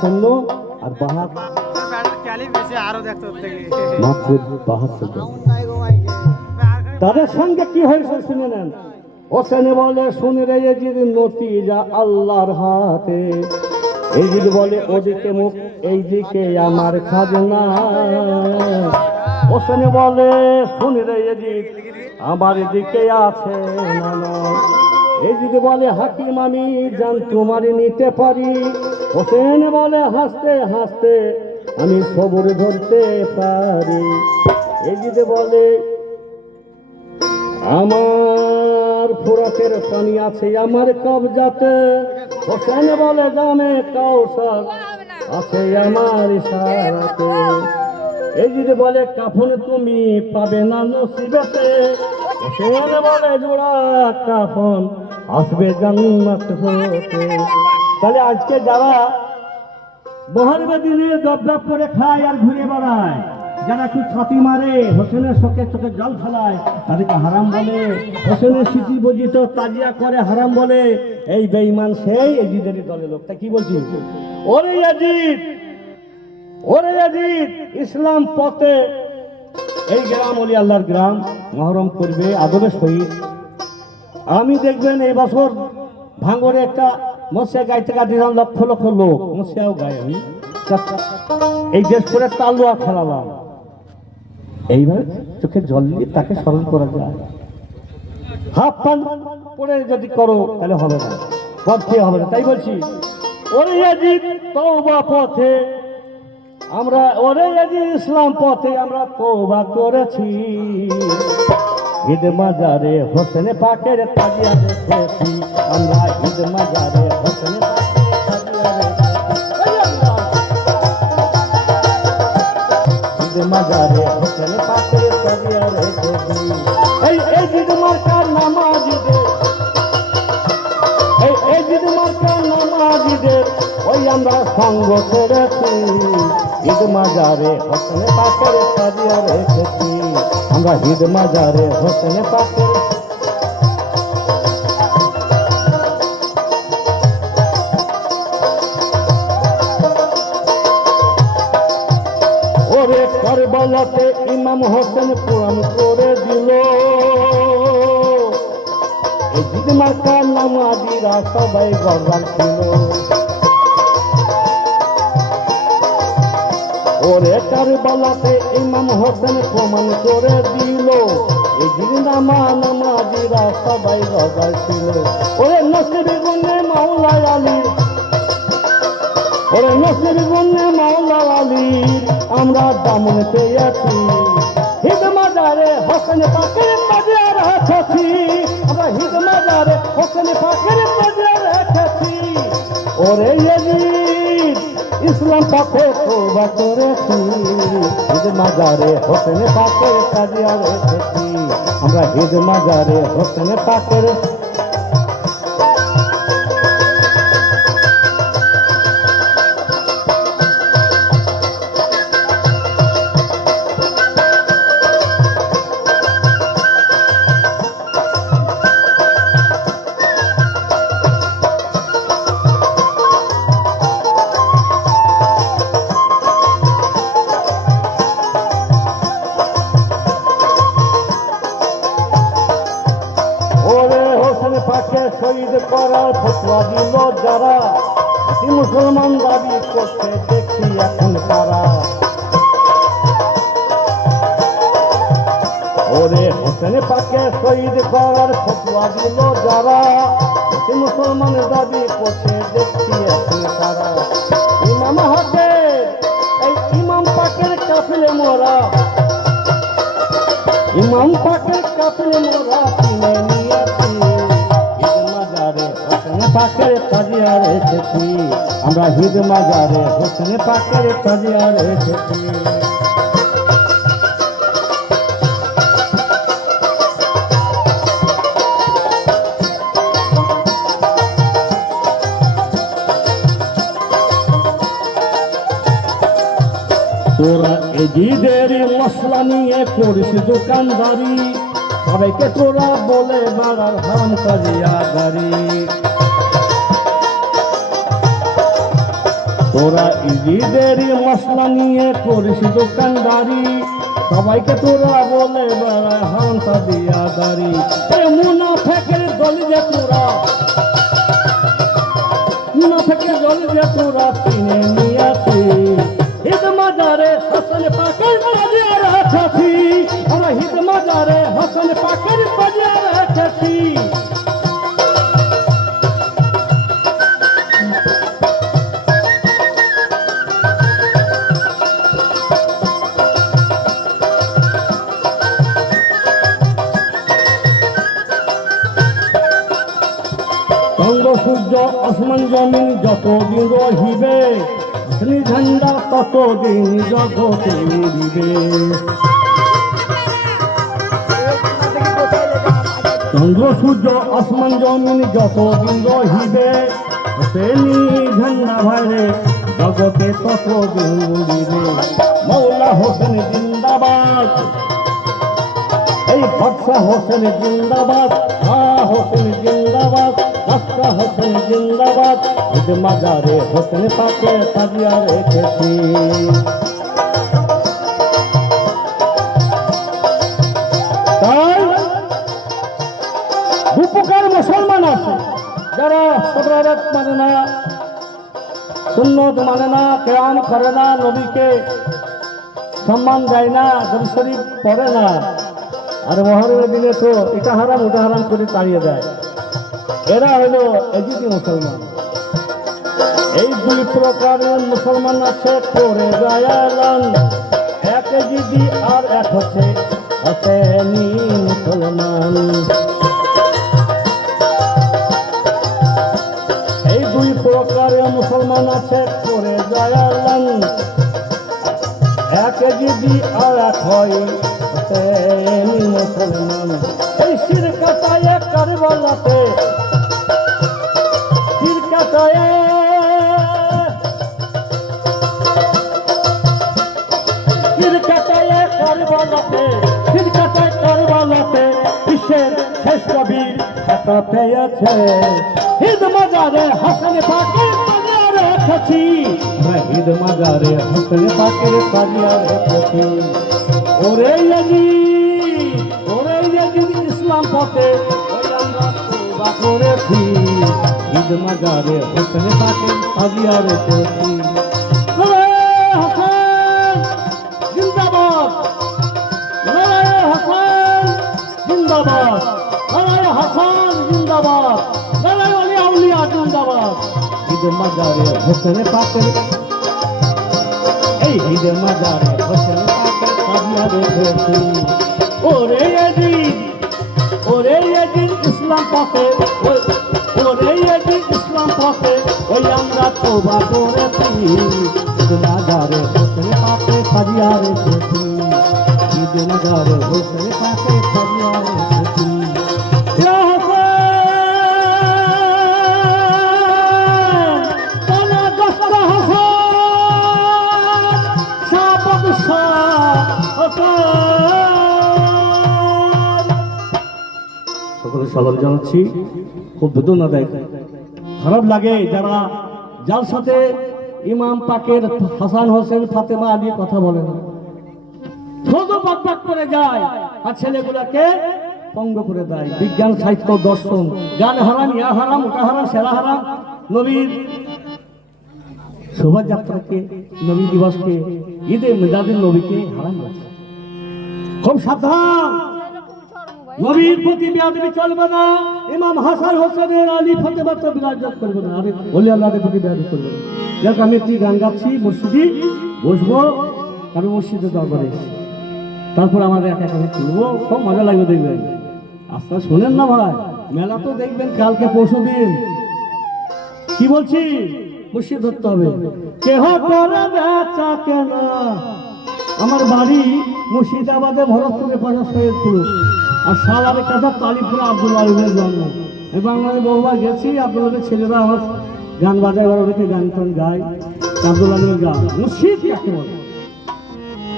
শূন্য আর তাদের সঙ্গে কি হয়েছে শুনে নেন। হোসেনে বলে শুনে রে এজিদ নতিজা আল্লাহর হাতে। এজিদ বলে ওদিকে মুখ এইদিকে আমার খাজনা। হোসেনে বলে শুনে রে এজিদ আমার দিকে আছে না। এজিদ বলে হাকিম আমি জান তোমার নিতে পারি। হোসেন বলে হাসতে হাসতে আমি সবর ধরতে পারি। এজিদ বলে আমার ফুরাতের পানি আছে আমার কবজাতে। হোসেন বলে জামে কাউসার আছে আমার ইশারাতে। এজিদ বলে কাফন তুমি পাবে না নসিবেতে। হোসেন বলে জোড়া কাফন আসবে জান্নাত হতে। তাহলে আজকে যারা বহরবে দিনে দপদপ করে খায় আর ঘুরে বেড়ায়, যারা একটু ছাতি মারে, হোসেনের চোখে চোখে জল ফেলায়, তাদেরকে হারাম বলে। হোসেনের স্মৃতি বর্জিত তাজিয়া করে হারাম বলে। এই বেঈমান সেই এজিদেরই দলের লোক। তা কি বলছি? ওরে এজিদ, ওরে এজিদ, ইসলাম পথে এই গ্রাম ওলি আল্লাহর গ্রাম মহরম করবে আদবের সহিত। আমি দেখবেন এই বছর ভাঙরে একটা মশিয়া গাইতে দিলাম, লক্ষ লক্ষ লোক মশিয়াও গায়ে। আমি এই দেশ করে তালুয়া খেলালাম। এইভাবে চোখে জল দিয়ে তাকে স্মরণ করা যায়। হাফ পান পরে যদি করো তাহলে হবে না, পথ খেয়ে হবে না। তাই বলছি ওরে ইয়াজিদ তওবা পথে আমরা, ওরে ইয়াজিদ ইসলাম পথে আমরা তওবা করেছি। ঈদ মাজারে হোসেন পাকের তাজিয়া রেখেছি আমরা। ঈদ মাজারে হোসেন পাকের তাজিয়া রেখেছি। ঈদ মাজারে হোসেন পাকের তাজিয়া রেখেছি। এই ঈদ মার্কার নামাজীদের, এই ঈদ মার্কার নামাজীদের ওই আমরা সঙ্গ ছেড়েছি। ঈদ মাজারে হোসেন পাকের তাজিয়া রেখেছি আমরা। ঈদ মাজারে হোসেন পাকের। ওরে কারবালাতে ইমাম হোসেন কোরআন করে দিল। এই ঈদ মার্কার নামাজীরা সবাই গর্বান ছিল। ওরে কারবালাতে ইমাম হোসেন প্রমাণ করে দিল। এই দিন নামাজিরা সবাই গর্বান ছিল। ওরে নসির গুনে মাওলা আলী, ওরে নসির গুনে মাওলা আলী আমরা দামন পেয়েছি। ঈদ মাজারে হোসেন পাকের তাজিয়া রেখেছি আমরা। ঈদ মাজারে হোসেন পাকের তাজিয়া রেখেছি। ওরে ইয়াজিদ ইসলাম পথে তওবা করেছি। ঈদ মাজারে হোসেন পাকের তাজিয়া রেখেছি আমরা। ঈদ মাজারে হোসেন পাকের। পাকে শহীদ করার ফতোয়া দিল যারা, মুসলমান দাবি করছে দেখি এখন তারা। ওরে হোসেন পাকে শহীদ করার ফতোয়া দিল যারা, মুসলমান দাবি করছে দেখি এখন তারা। ইমাম হাতে এই ইমাম পাকের কাফিলে মোরা, ইমাম পাকের কাফিলে মোরা কিনে নিয়েছি। পাকের তাজিয়া রেখেছি আমরা। ঈদ মাজারে হোসেন পাকের তাজিয়া রেখেছি। তোরা এজিদের মশলা নিয়ে করিস দোকানদারি, সবাইকে তোরা বলে বাড়ার হাম কাজিয়া গাড়ি। তোরা ইজিদেরই মশলা নিয়ে করিস দোকানদারি, সবাইকে তোরা বলে বেড়ায় হান্তা দিয়া দাঁড়ি। মুনাফেকের দলি যে তোরা, মুনাফেকের দলি যে তোরা কিনে নিয়েছি, ঈদ মাজারে হাসান পাকের বাজিয়ে রেখেছি, আমরা ঈদ মাজারে হাসান পাকের বাজিয়ে রেখেছি। চন্দ্র সূর্য আসমান জমিন যতদিন রহিবে, ঝান্ডা ততদিন জগতে উড়িবে। চন্দ্র সূর্য আসমান জমিন যতদিন রহিবে, শ্রেণী ঝান্ডা ভাইরে জগতে ততদিন উড়িবে। মৌলা হোসেন জিন্দাবাদ, এই বাদশা হোসেন জিন্দাবাদ, হোসেন জিন্দাবাদ, বাদশা হোসেন জিন্দাবাদ। ঈদ মাজারে হোসেন পাকে সাজিয়ে রেখেছি। তাই দু প্রকার মুসলমান আছে, যারা সদরাত মানে না, সুন্নত মানে না, কেয়াম করে না, নবীকে সম্মান দেয় না, দরুদ শরীফ পড়ে না, আর মহরমের দিনে তো এটা হারাম ওটা হারাম করে তাড়িয়ে দেয়। এরা হলো এজিদি মুসলমান। এই দুই প্রকারের মুসলমান আছে করে গায়ালান, এক এজিদি আর এক হচ্ছে হোসেনি মুসলমান। এই দুই প্রকারের মুসলমান আছে করে গায়ালান, এক এজিদি আর এক হয় হোসেনি মুসলমান। এই শিরকাতায় কারবালাতে, শিরকাতায় কারবালাতে, শিরকাতায় কারবালাতে বিশ্বের শেষ কবি কথা পেয়েছে। ঈদ মাজারে হাসান পাকের সাজিয়ে রেখেছি, ঈদ মাজারে হাসান পাকের সাজিয়ে রেখেছি। ওরে ইয়াজিদ, ওরে ইয়াজিদ ইসলাম পথে আমরা তওবা করেছি, ঈদ মাজারে হোসেন পাকের সাজিয়ে রেখেছি। হাসান জিন্দাবাদ, হাসান জিন্দাবাদ, হাসান জিন্দাবাদ, ওলি আউলিয়া জিন্দাবাদ। ঈদ মাজারে হোসেন পাকের, এই ঈদ মাজারে হোসেন পাকের সাজিয়ে রেখেছি। ওরে ইয়াজিদ, ওরে ইয়াজিদ ইসলাম পথে, ওরে ইয়াজিদ ইসলাম পথে ওই আমরা তওবা করেছি, ঈদ মাজারে হোসেন পাকের সাজিয়ে রেখেছি, ঈদ মাজারে হোসেন পাকের সাজিয়ে রেখেছি। সকলে সালাম জানাচ্ছি, খুব বেদনাদায়ক, খারাপ লাগে যারা যার সাথে ইমাম পাকের হাসান হোসেন ফাতেমা আলী কথা বলে না, শুধু বাকবাক করে যায় আর ছেলেগুলাকে পঙ্গ করে দেয়। বিজ্ঞান সাহিত্য দর্শন গান হারাম, ইয়া হারাম ওটা হারাম সেরা হারাম, নবীর শোভাযাত্রাকে, নবী দিবসকে, ঈদে মিলাদুন নবীকে হারাম আছে। খুব সাবধান, নবীর প্রতি বেয়াদবি চলবে না, ইমাম হাসান হোসেনের আলী ফাতেমা তো বিরাজমান করবে না, আরে ওলি আল্লাহর প্রতি বেয়াদবি করবে না। যাক আমি একটি গান গাচ্ছি, মসজিদে বসবো, আমি মসজিদে দরবারে, তারপর আমাদের একা একা তুলবো, খুব মজা লাগবে দেখবেন। আস্তে শোনেন না ভাই, মেলা তো দেখবেন কালকে পরশু দিন। কি বলছি, মসজিদ ধরতে হবে। কেহ করে বেচা কেনা, আমার বাড়ি মুর্শিদাবাদে, ভরতপুরে পাশে সৈয়দপুর, আর সালারে কাছে তালিপুরে আব্দুল আলিমের জন্ম। এই বাংলাদেশে বহুবার গেছি, আব্দুল আলীর ছেলেরা আমার গান বাজায়, এবার ওদেরকে গান টান গায়। আব্দুল আলীর গান মুর্শিদ কাকে বলে?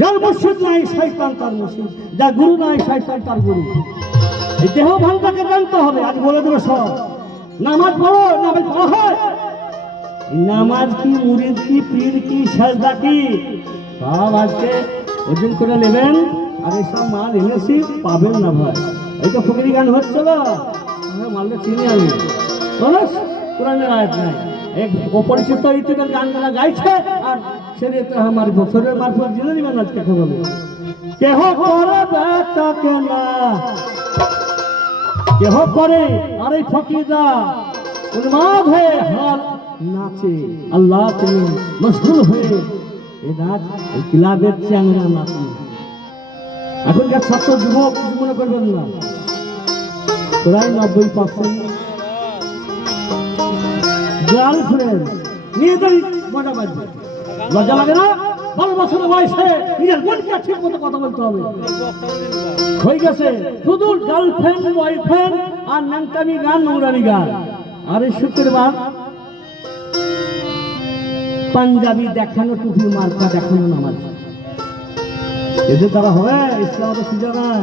যার মুর্শিদ নাই শয়তান তার মুর্শিদ, যার গুরু নাই শয়তান তার গুরু। এই দেহ ভাঙটাকে জানতে হবে। আজ বলে দেবে সব, নামাজ পড়ো, নামাজ পড়া হয়, নামাজ কি, মুরিদ কি, পীর কি, সাজদা কি, সব আজকে ওজন করে নেবেন। আর এইসব মাল এনেছি পাবেন না ভাই। এই তো ফকিরি গান হচ্ছে না, মালটা চিনি আমি, বলস কোরআনের আয়াত নাই, এক অপরিচিত ইউটিউবের গান গানা গাইছে আর শরীয়তে আমার শরীরের মারফত জেনে নিবেন আজকে বলে কেহ করে বেচা কেনা, কেহ করে। আর এই ফকিররা উন্মাদ হয়ে হাত নাচে, আল্লাহ তুমি মশগুল হয়ে এই নাচ এই ক্লাবের চ্যাংরা নাচে। এখনকার ছাত্র যুবক মনে করবেন না, প্রায় 90% গার্লফ্রেন্ড নিয়ে যাই মজা বাজবে। লজ্জা লাগে না? 12 বছরের বয়সে নিজের বোনকে ঠিক মতো কথা বলতে হবে। হয়ে গেছে শুধু গার্লফ্রেন্ড, বয়ফ্রেন্ড আর ন্যাংটামি গান, নোংরামি গান। আর এই শুক্রবার পাঞ্জাবি দেখানো, টুপি মার্কা দেখানো নামাজ, এদের দ্বারা হবে ইসলাম সুযোগ নাই।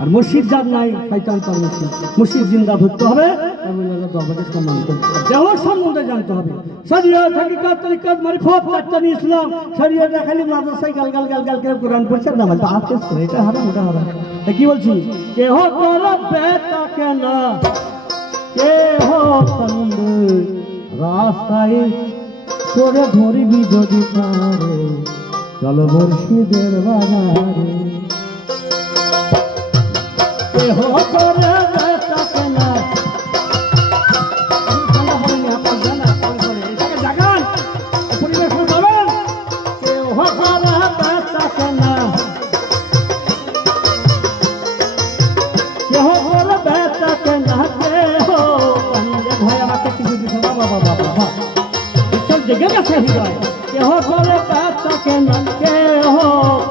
আর মসজিদ যার নাই শয়তান তার মসজিদ, মসজিদ জিন্দা ধরতে হবে, দরবারে সম্মান করতে হবে, দেওয়ার সম্বন্ধে জানতে হবে। শরীয়ত, হাকিকত, তরিকত, মারিফত, চারটানি ইসলাম। শরীয়ত খালি মাদ্রাসায় গাল গাল গাল গাল করে কোরআন পড়ছে, নামাজ আছে, এটা হারাম, এটা হারাম। কি বলছি? কেহ করে বেচা কেনা, কেহ কান্দে রাস্তায় করে ধরিবি যদি পারে, চলো মুর্শিদের বাজারে। কেহ করে বেচা কেনা, জাগান পরিবেশ পাবেন। কেহ করে বেচা কেনা, কেহ করে বেচা কেনা, কেহ কান্দে। ভাই আমাকে কিছু দিতে বাবা বাবা বাবা ঈশ্বর জেগে গেছে হৃদয়। কেহ করে বেচা কেনা, কেহ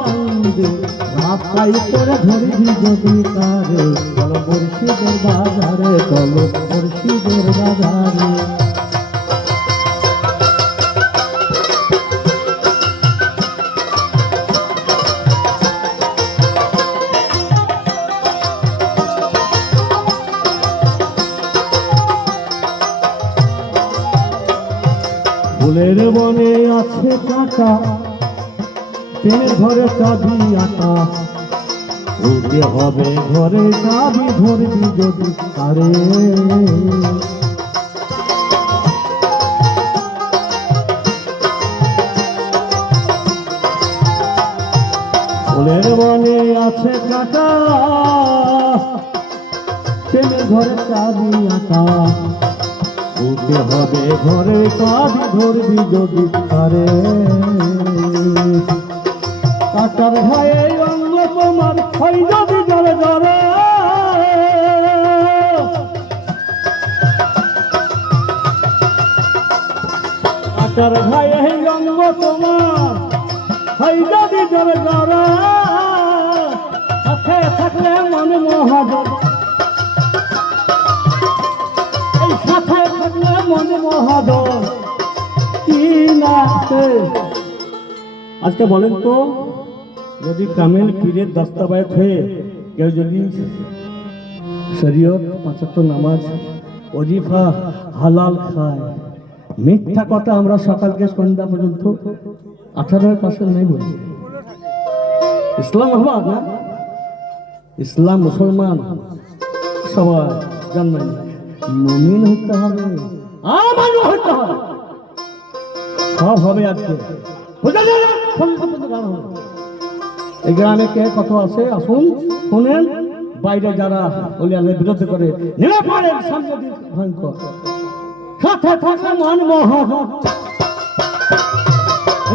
কান্দে রাস্তায় করে ধরিবি যদি তারে, চলো মুর্শিদের বাজারে, চলো মুর্শিদের বাজারে। ফুলের বনে আছে কাটা, প্রেমের ঘরে চাবি আটা, উঠতে হবে ঘরে চাবি ধরবি যদি তারে। ফুলের বনে আছে কাটা, প্রেমের ঘরে চাবি আটা, উঠতে হবে ঘরে চাবি ধরবি যদি তারে। কাটার ঘায়ে অঙ্গ তোমার হয় যদি জলে জলে, কাটার ঘায়ে অঙ্গ তোমার হয় যদি জলে জলে, সাথে থাকলে মনে মহাজন, এই সাথে থাকলে মনে মহাজন কি না আছে। আজকে বলেন তো, যদি কামেল পীরের দস্তাবায়াত হয়ে কেউ যদি শরীয়ত, 5 ওয়াক্ত নামাজ, ওজিফা হালাল খায়, মিথ্যা কথা আমরা সকালকে সন্ধ্যা পর্যন্ত 18% নেই বলি। ইসলাম হবা না, ইসলাম মুসলমান সবাই জন্মায়, মুমিন হতে হবে, আমানও হতে হবে, সব হবে। আজকে এই গ্রামে কে কত আছে আসুন শুনেন। বাইরে যারা ওলিয়ালের বিরুদ্ধে করে নেমে পড়েন, সামনে ভয়ঙ্কর। সাথে থাকে মন মোহন।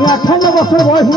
58 বছর বয়স।